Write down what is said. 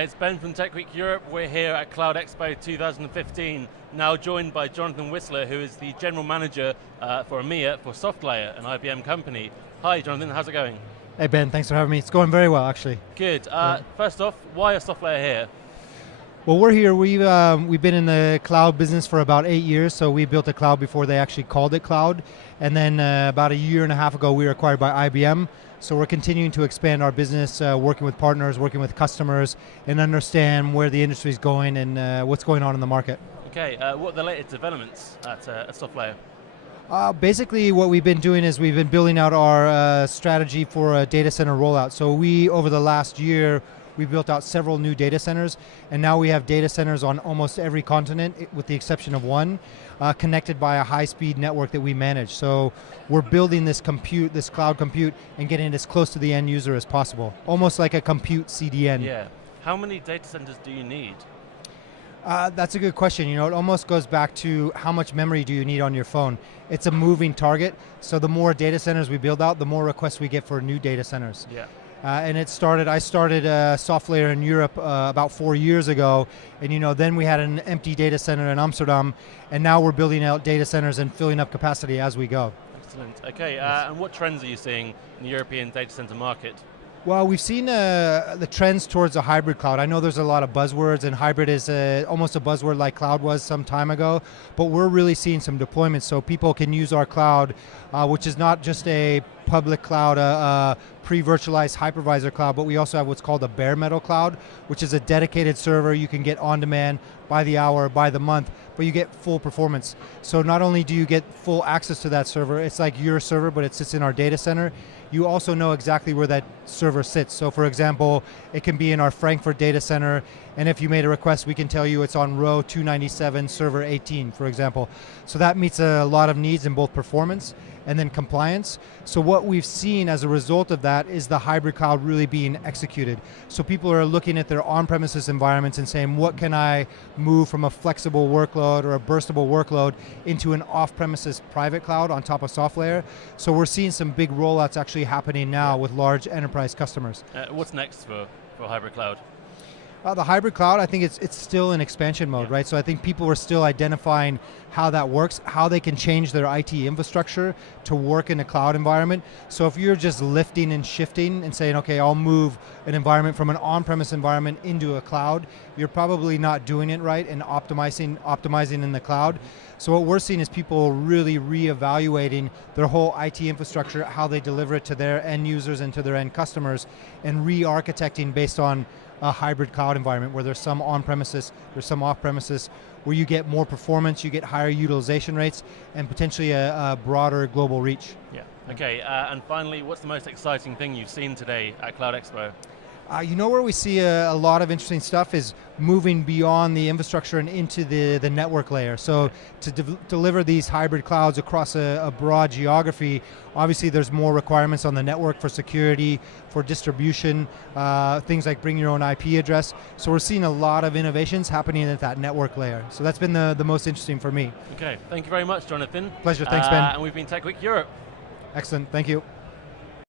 Hi, it's Ben from Tech Week Europe. We're here at Cloud Expo 2015, now joined by Jonathan Wisler, who is the General Manager for EMEA for SoftLayer, an IBM company. Hi Jonathan, how's it going? Hey Ben, thanks for having me. It's going very well, actually. Good. First off, why is SoftLayer here? Well, we're here. We've been in the cloud business for about 8 years, so we built a cloud before they actually called it cloud. And then about a year and a half ago, we were acquired by IBM. So we're continuing to expand our business, working with partners, working with customers, and understand where the industry is going and what's going on in the market. Okay, what are the latest developments at SoftLayer? Basically, what we've been doing is we've been building out our strategy for a data center rollout. So over the last year, we built out several new data centers, and now we have data centers on almost every continent, with the exception of one, connected by a high-speed network that we manage. So we're building this cloud compute, and getting it as close to the end user as possible, almost like a compute CDN. Yeah. How many data centers do you need? That's a good question. You know, it almost goes back to how much memory do you need on your phone. It's a moving target, so the more data centers we build out, the more requests we get for new data centers. Yeah. And I started SoftLayer in Europe about 4 years ago, and then we had an empty data center in Amsterdam, and now we're building out data centers and filling up capacity as we go. Excellent. Okay, and what trends are you seeing in the European data center market? Well, we've seen the trends towards a hybrid cloud. I know there's a lot of buzzwords, and hybrid is almost a buzzword like cloud was some time ago, but we're really seeing some deployments so people can use our cloud, which is not just a public cloud, a pre-virtualized hypervisor cloud, but we also have what's called a bare metal cloud, which is a dedicated server you can get on demand by the hour, by the month, but you get full performance. So not only do you get full access to that server, it's like your server, but it sits in our data center. You also know exactly where that server sits. So for example, it can be in our Frankfurt data center, and if you made a request, we can tell you it's on row 297, server 18, for example. So that meets a lot of needs in both performance and then compliance. So what we've seen as a result of that is the hybrid cloud really being executed. So people are looking at their on-premises environments and saying, what can I move from a flexible workload or a burstable workload into an off-premises private cloud on top of SoftLayer? So we're seeing some big rollouts actually happening now with large enterprise customers. What's next for hybrid cloud? The hybrid cloud, I think it's still in expansion mode, right? So I think people are still identifying how that works, how they can change their IT infrastructure to work in a cloud environment. So if you're just lifting and shifting and saying, okay, I'll move an environment from an on-premise environment into a cloud, you're probably not doing it right and optimizing in the cloud. So what we're seeing is people really reevaluating their whole IT infrastructure, how they deliver it to their end users and to their end customers, and re-architecting based on a hybrid cloud environment where there's some on-premises, there's some off-premises, where you get more performance, you get higher utilization rates, and potentially a broader global reach. Yeah. Okay, and finally, what's the most exciting thing you've seen today at Cloud Expo? Where we see a lot of interesting stuff is moving beyond the infrastructure and into the network layer. So to deliver these hybrid clouds across a broad geography, obviously there's more requirements on the network for security, for distribution, things like bring your own IP address. So we're seeing a lot of innovations happening at that network layer. So that's been the most interesting for me. Okay, thank you very much, Jonathan. Pleasure, thanks Ben. And we've been Tech Week Europe. Excellent, thank you.